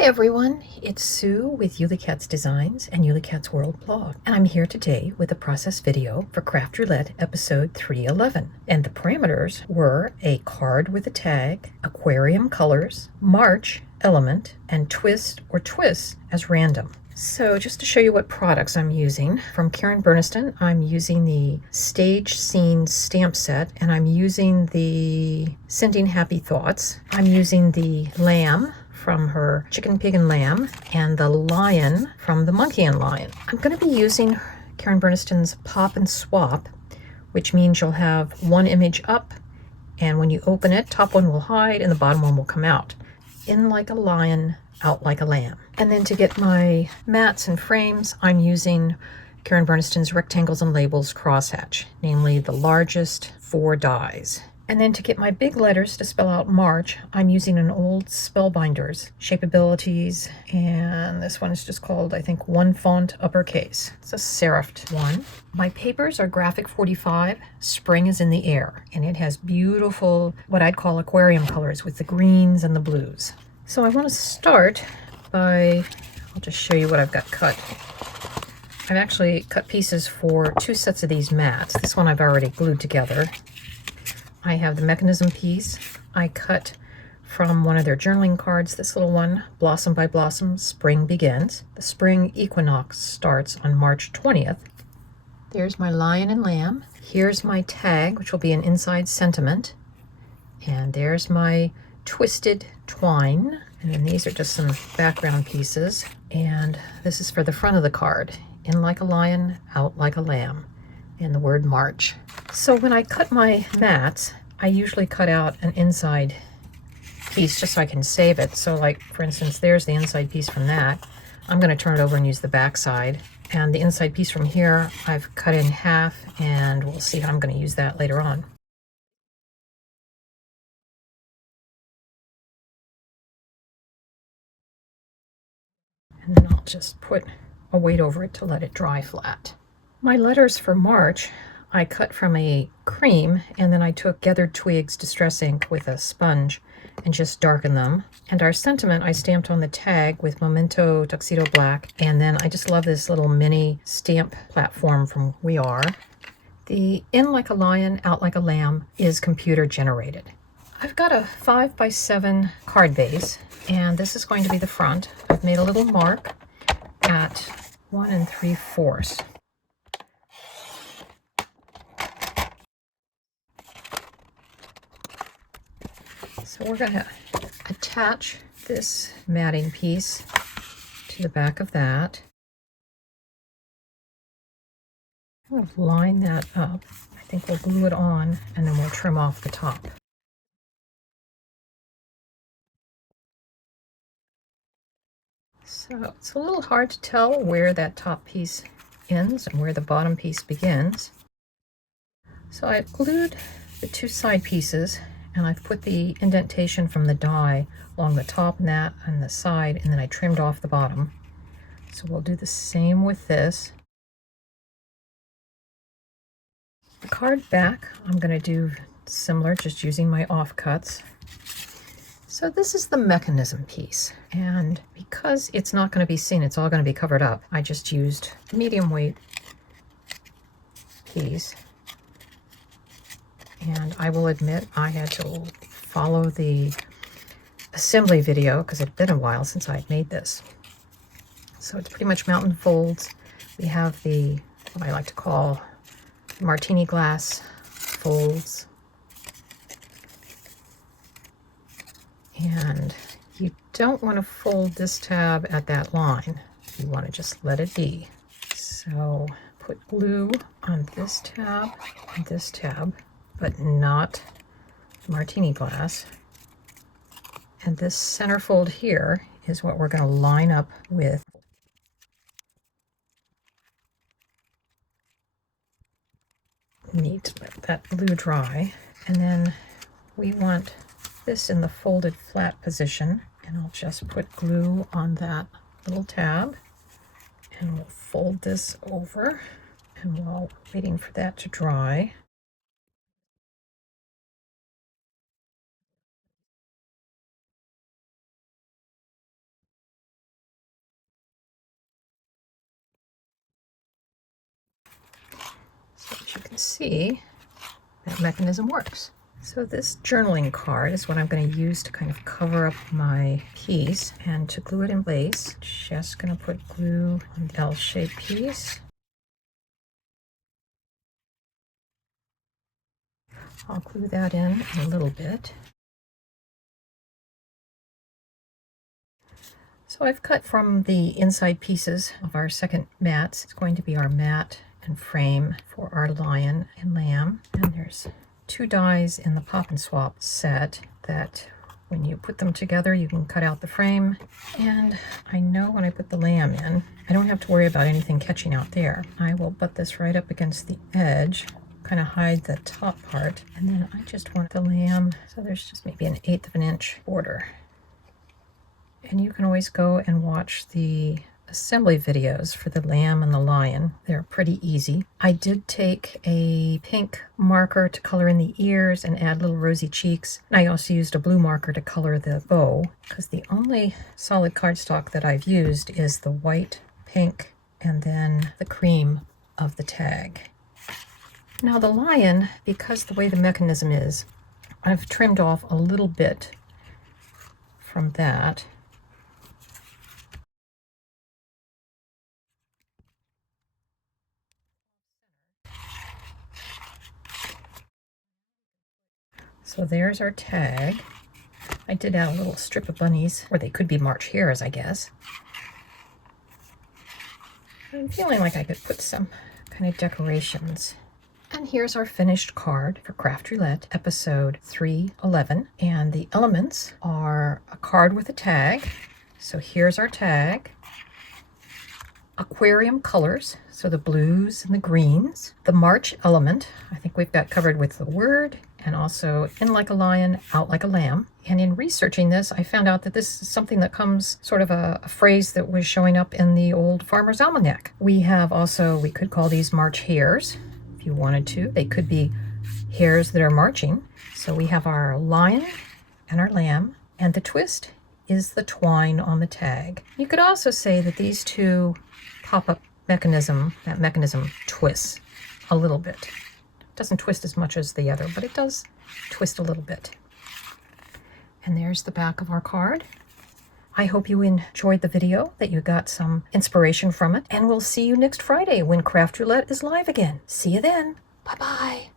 Hi everyone, it's Sue with Ully Cat's Designs and Ully Cat's World blog, and I'm here today with a process video for Craft Roulette episode 311. And the parameters were a card with a tag, aquarium colors, March element, and twist or twists as random. So just to show you what products I'm using, from Karen Berniston, I'm using the Stage Scene stamp set, and I'm using the Sending Happy Thoughts. I'm using the Lamb from her Chicken, Pig, and Lamb, and the Lion from the Monkey and Lion. I'm going to be using Karen Berniston's Pop and Swap, which means you'll have one image up, and when you open it, top one will hide and the bottom one will come out. In like a lion, out like a lamb. And then to get my mats and frames, I'm using Karen Berniston's Rectangles and Labels crosshatch, namely the largest 4 dies. And then to get my big letters to spell out March, I'm using an old Spellbinders, Shapeabilities, and this one is just called, I think, One Font Uppercase. It's a serifed one. My papers are Graphic 45, Spring is in the Air, and it has beautiful, what I'd call aquarium colors with the greens and the blues. So I want to start by, I'll just show you what I've got cut. I've actually cut pieces for 2 sets of these mats. This one I've already glued together. I have the mechanism piece I cut from one of their journaling cards, this little one, Blossom by Blossom, Spring Begins. The spring equinox starts on March 20th. There's my lion and lamb. Here's my tag, which will be an inside sentiment. And there's my twisted twine. And then these are just some background pieces. And this is for the front of the card. In like a lion, out like a lamb. And the word March. So when I cut my mats, I usually cut out an inside piece just so I can save it. So like, for instance, there's the inside piece from that. I'm going to turn it over and use the back side. And the inside piece from here, I've cut in half, and we'll see how I'm going to use that later on. And then I'll just put a weight over it to let it dry flat. My letters for March, I cut from a cream, and then I took Gathered Twigs Distress Ink with a sponge and just darkened them. And our sentiment I stamped on the tag with Memento Tuxedo Black, and then I just love this little mini stamp platform from We Are. The In Like a Lion, Out Like a Lamb is computer generated. I've got a 5x7 card base, and this is going to be the front. I've made a little mark at 1 3/4. So we're going to attach this matting piece to the back of that. I'm going to line that up. I think we'll glue it on, and then we'll trim off the top. So it's a little hard to tell where that top piece ends and where the bottom piece begins. So I've glued the 2 side pieces, and I've put the indentation from the die along the top and that on the side, and then I trimmed off the bottom. So we'll do the same with this. The card back, I'm going to do similar, just using my offcuts. So this is the mechanism piece, and because it's not going to be seen, it's all going to be covered up, I just used a medium weight piece. And I will admit I had to follow the assembly video because it's been a while since I made this. So it's pretty much mountain folds. We have the, what I like to call, martini glass folds. And you don't want to fold this tab at that line. You want to just let it be. So put glue on this tab and this tab, but not martini glass. And this center fold here is what we're going to line up with. Need to let that glue dry. And then we want this in the folded flat position. And I'll just put glue on that little tab. And we'll fold this over. And while waiting for that to dry, see that mechanism works. So this journaling card is what I'm going to use to kind of cover up my piece, and to glue it in place, just going to put glue on the L-shaped piece. I'll glue that in a little bit. So I've cut from the inside pieces of our second mats. It's going to be our mat and frame for our lion and lamb. And there's 2 dies in the pop and swap set that when you put them together, you can cut out the frame. And I know when I put the lamb in, I don't have to worry about anything catching out there. I will butt this right up against the edge, kind of hide the top part. And then I just want the lamb, so there's just maybe an 1/8 of an inch border. And you can always go and watch the assembly videos for the lamb and the lion. They're pretty easy. I did take a pink marker to color in the ears and add little rosy cheeks. And I also used a blue marker to color the bow, because the only solid cardstock that I've used is the white, pink, and then the cream of the tag. Now the lion, because the way the mechanism is, I've trimmed off a little bit from that. So there's our tag. I did add a little strip of bunnies, or they could be March hares, I guess. I'm feeling like I could put some kind of decorations. And here's our finished card for Craft Roulette, episode 311. And the elements are a card with a tag. So here's our tag. Aquarium colors, so the blues and the greens. The March element, I think we've got covered with the word, and also in like a lion, out like a lamb. And in researching this, I found out that this is something that comes sort of a phrase that was showing up in the old Farmer's Almanac. We have also, we could call these March hares, if you wanted to. They could be hares that are marching. So we have our lion and our lamb, and the twist is the twine on the tag. You could also say that these two pop-up mechanism, that mechanism twists a little bit. It doesn't twist as much as the other, but it does twist a little bit. And there's the back of our card. I hope you enjoyed the video, that you got some inspiration from it, and we'll see you next Friday when Craft Roulette is live again. See you then. Bye-bye.